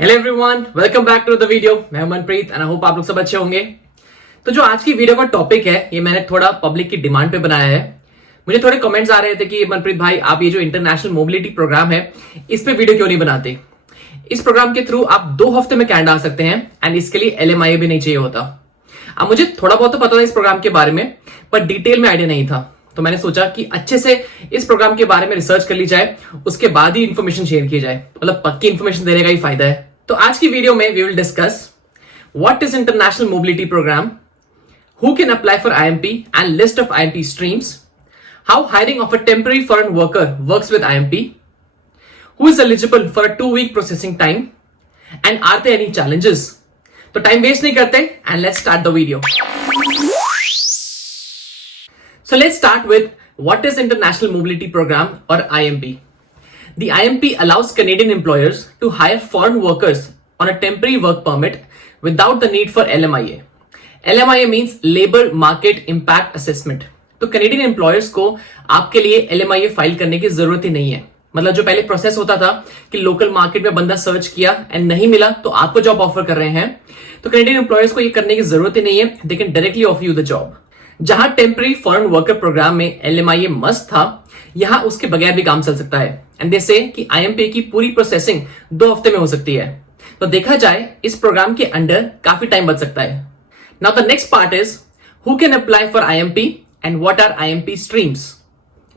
Hello everyone, welcome back to the video. मैं Manpreet and I hope आप लोग सब अच्छे होंगे। तो जो आज की वीडियो का टॉपिक है ये मैंने थोड़ा पब्लिक की डिमांड पे बनाया है। मुझे थोड़े कमेंट्स आ रहे थे कि मनप्रीत भाई आप ये जो इंटरनेशनल मोबिलिटी प्रोग्राम है इस पे वीडियो क्यों नहीं बनाते। इस प्रोग्राम के थ्रू आप 2 हफ्ते में कनाडा आ सकते हैं एंड इसके लिए LMIA भी नहीं चाहिए होता। अब मुझे थोड़ा बहुत तो पता था इस प्रोग्राम के बारे में, पर डिटेल में आइडिया नहीं था, तो मैंने सोचा कि अच्छे से इस प्रोग्राम के बारे में रिसर्च कर ली जाए, उसके बाद ही इंफॉर्मेशन शेयर की जाए। मतलब पक्की इंफॉर्मेशन देने का ही फायदा है। तो आज की वीडियो में we will discuss what is international mobility programme, who can apply for IMP and list of IMP streams, how hiring of a temporary foreign worker works with IMP, who is eligible for a 2-week processing time, and are there any challenges? तो time waste नहीं करते and let's start the video. So let's start with what is International Mobility Program or IMP. The IMP allows Canadian employers to hire foreign workers on a temporary work permit without the need for LMIA. LMIA means Labor Market Impact Assessment. तो Canadian employers को आपके लिए LMIA file करने की जरूरत ही नहीं है। मतलब जो पहले प्रोसेस होता था कि लोकल मार्केट में बंदा सर्च किया एंड नहीं मिला तो आपको जॉब ऑफर कर रहे हैं, तो कैनेडियन एम्प्लॉयर्स को ये करने की जरूरत ही नहीं है। They can directly offer you the job. जहां टेम्पररी फॉरेन वर्कर प्रोग्राम में LMIA मस्ट था, यहां उसके बगैर भी काम चल सकता है एंड दे से कि IMP की पूरी प्रोसेसिंग 2 हफ्ते में हो सकती है। तो देखा जाए इस प्रोग्राम के अंडर काफी टाइम बच सकता है। Now the next part is who can apply for IMP and what are IMP streams.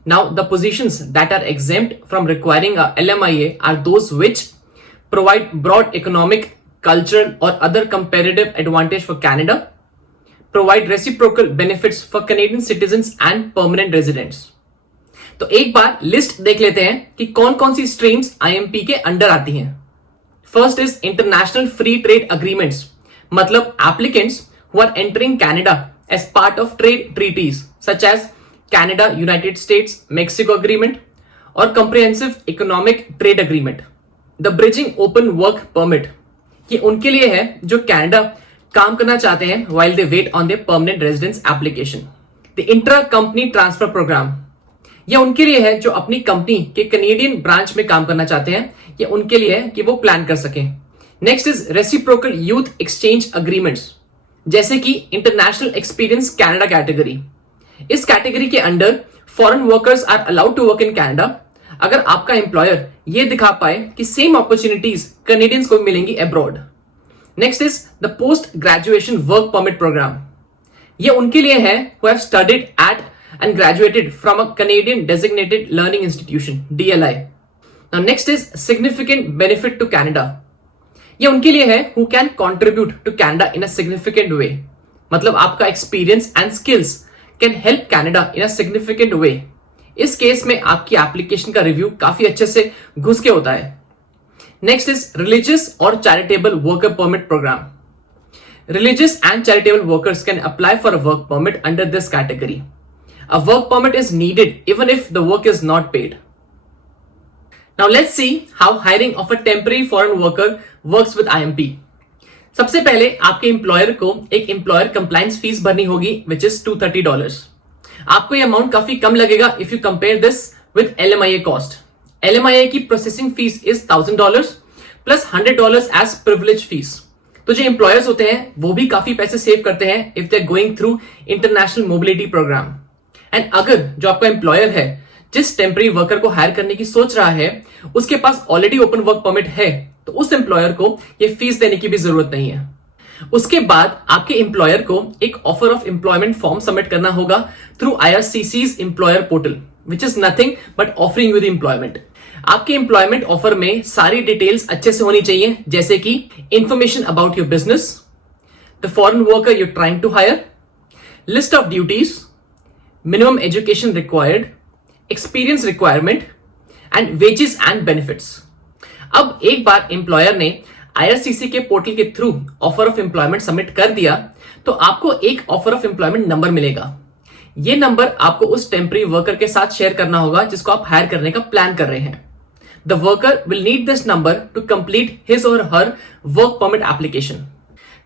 Now the positions that are exempt from requiring a LMIA are those which provide broad economic, cultural or other comparative advantage for Canada, provide reciprocal benefits for Canadian citizens and permanent residents. तो एक बार list देख लेते हैं कि कौन कौन सी streams IMP के under आती हैं। First is international free trade agreements, मतलब applicants who are entering Canada as part of trade treaties such as Canada-United States-Mexico Agreement or Comprehensive Economic Trade Agreement. The Bridging Open Work Permit, ये उनके लिए है जो Canada काम करना चाहते हैं while they wait on their permanent residence application. The Intra-Company Transfer Program, ये उनके लिए है जो अपनी कंपनी के कैनेडियन ब्रांच में काम करना चाहते हैं, ये उनके लिए है कि वो प्लान कर सकें। Next is reciprocal youth exchange agreements, जैसे कि इंटरनेशनल एक्सपीरियंस कनाडा कैटेगरी। इस कैटेगरी के under foreign workers are allowed to work in Canada अगर आपका एम्प्लॉयर ये दिखा पाए कि सेम अपॉर्चुनिटीज कैनेडियंस को मिलेंगी abroad. Next is the post graduation work permit program, ये उनके लिए है who have studied at and graduated from a Canadian designated learning institution DLI। Now next is significant benefit to Canada, ये उनके लिए है who can contribute to Canada in a significant way, मतलब आपका experience and skills can help Canada in a significant way. इस case में आपकी application का रिव्यू काफी अच्छे से घुस के होता है। नेक्स्ट इज रिलीजियस और charitable worker permit programme. Religious and charitable workers can apply for a work permit under this category. A work permit is needed even if the work is not paid. Now let's see how hiring of a temporary foreign worker works with IMP. सबसे पहले आपके employer को एक employer compliance fees भरनी होगी which is $230. आपको ये amount काफी कम लगेगा if you compare this with LMIA cost. LMIA की processing fees is $1,000 plus $100 as privilege fees. तो जो एम्प्लॉयर्स होते हैं वो भी काफी पैसे सेव करते हैं if they're going through international mobility program. And अगर जो आपका एम्प्लॉयर है जिस टेम्पररी वर्कर को हायर करने की सोच रहा है उसके पास ऑलरेडी ओपन वर्क परमिट है, तो उस एम्प्लॉयर को ये फीस देने की भी जरूरत नहीं है। उसके बाद आपके एम्प्लॉयर को एक offer of employment form submit करना होगा through IRCC's employer portal which is nothing but offering you the employment. आपके एम्प्लॉयमेंट ऑफर में सारी डिटेल्स अच्छे से होनी चाहिए, जैसे कि information about your business, the foreign worker you're trying to hire, list of duties, minimum education required, experience requirement and wages and benefits. अब एक बार एम्प्लॉयर ने IRCC के पोर्टल के through offer of employment submit कर दिया तो आपको एक ऑफर ऑफ एम्प्लॉयमेंट नंबर मिलेगा। ये नंबर आपको उस टेम्पररी वर्कर के साथ शेयर करना होगा जिसको आप हायर करने का प्लान कर रहे हैं। The worker will need this number to complete his or her work permit application.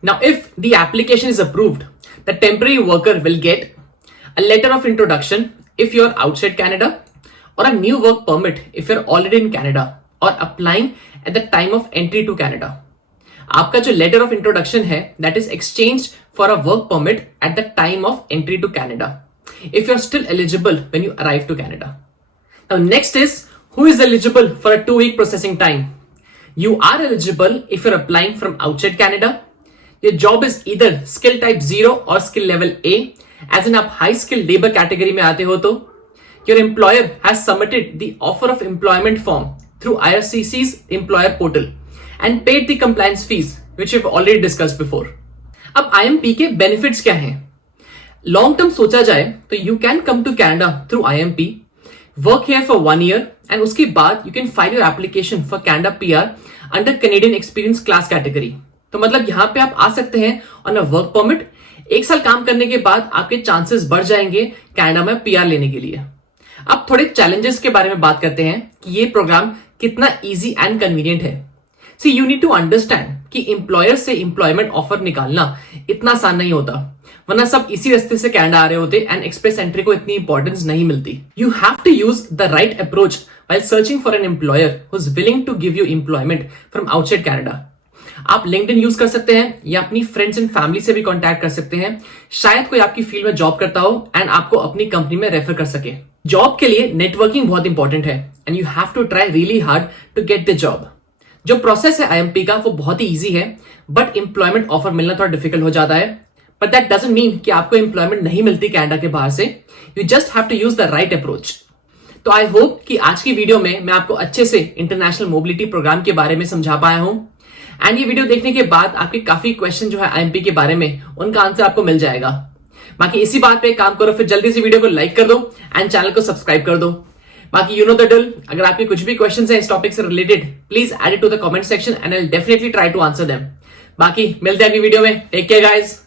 Now if the application is approved, the temporary worker will get a letter of introduction if you're outside Canada or a new work permit if you're already in Canada or applying at the time of entry to Canada. आपका जो letter of introduction है that is exchange for a work permit at the time of entry to Canada if you're still eligible when you arrive to Canada. Now next is who is eligible for a 2-week processing time. You are eligible if you're applying from outside Canada. Your job is either skill type 0 or skill level A, as in आप high skill labor category में आते हो तो your employer has submitted the offer of employment form through IRCC's employer portal and paid the compliance fees which we've already discussed before. अब IMP के benefits क्या हैं? Long term सोचा जाए तो you can come to Canada through IMP, work here for 1 year and उसके बाद you can file your application for Canada PR under Canadian experience class category. तो मतलब यहां पे आप आ सकते हैं ऑन अ वर्क परमिट. 1 साल काम करने के बाद आपके चांसेस बढ़ जाएंगे कैनेडा में PR लेने के लिए. अब थोड़े चैलेंजेस के बारे में बात करते हैं कि ये प्रोग्राम कितना ईजी एंड कन्वीनियंट है. सी यू नीड टू अंडरस्टैंड कि एम्प्लॉयर से एम्प्लॉयमेंट ऑफर निकालना इतना आसान नहीं होता, वरना सब इसी रास्ते से कनाडा आ रहे होते एंड एक्सप्रेस एंट्री को इतनी इंपॉर्टेंस नहीं मिलती. You have to use the right approach while searching for an employer who is willing to give you employment from outside Canada. आप लिंक्डइन यूज कर सकते हैं या अपनी फ्रेंड्स एंड फैमिली से भी कॉन्टैक्ट कर सकते हैं. शायद कोई आपकी फील्ड में जॉब करता हो एंड आपको अपनी कंपनी में रेफर कर सके. जॉब के लिए नेटवर्किंग बहुत इंपॉर्टेंट है and you have to try really hard to get the job. जो प्रोसेस है IMP का वो बहुत ही ईजी है, बट एम्प्लॉयमेंट ऑफर मिलना थोड़ा डिफिकल्ट हो जाता है. बट दैट डजंट मीन कि आपको एम्प्लॉयमेंट नहीं मिलती कनाडा के बाहर से. You just have to use the right approach. तो आई होप कि आज की वीडियो में मैं आपको अच्छे से इंटरनेशनल मोबिलिटी प्रोग्राम के बारे में समझा पाया हूं. एंड ये वीडियो देखने के बाद आपके काफी क्वेश्चन जो है IMP के बारे में उनका आंसर आपको मिल जाएगा. बाकी इसी बात पे काम करो, फिर जल्दी से वीडियो को लाइक कर दो एंड चैनल को सब्सक्राइब कर दो. बाकी यू नो द ड्रिल. अगर आपके कुछ भी क्वेश्चंस हैं इस टॉपिक से related, please add it to the comment section and I will definitely try to answer them. बाकी मिलते हैं अगली वीडियो में. Take care guys.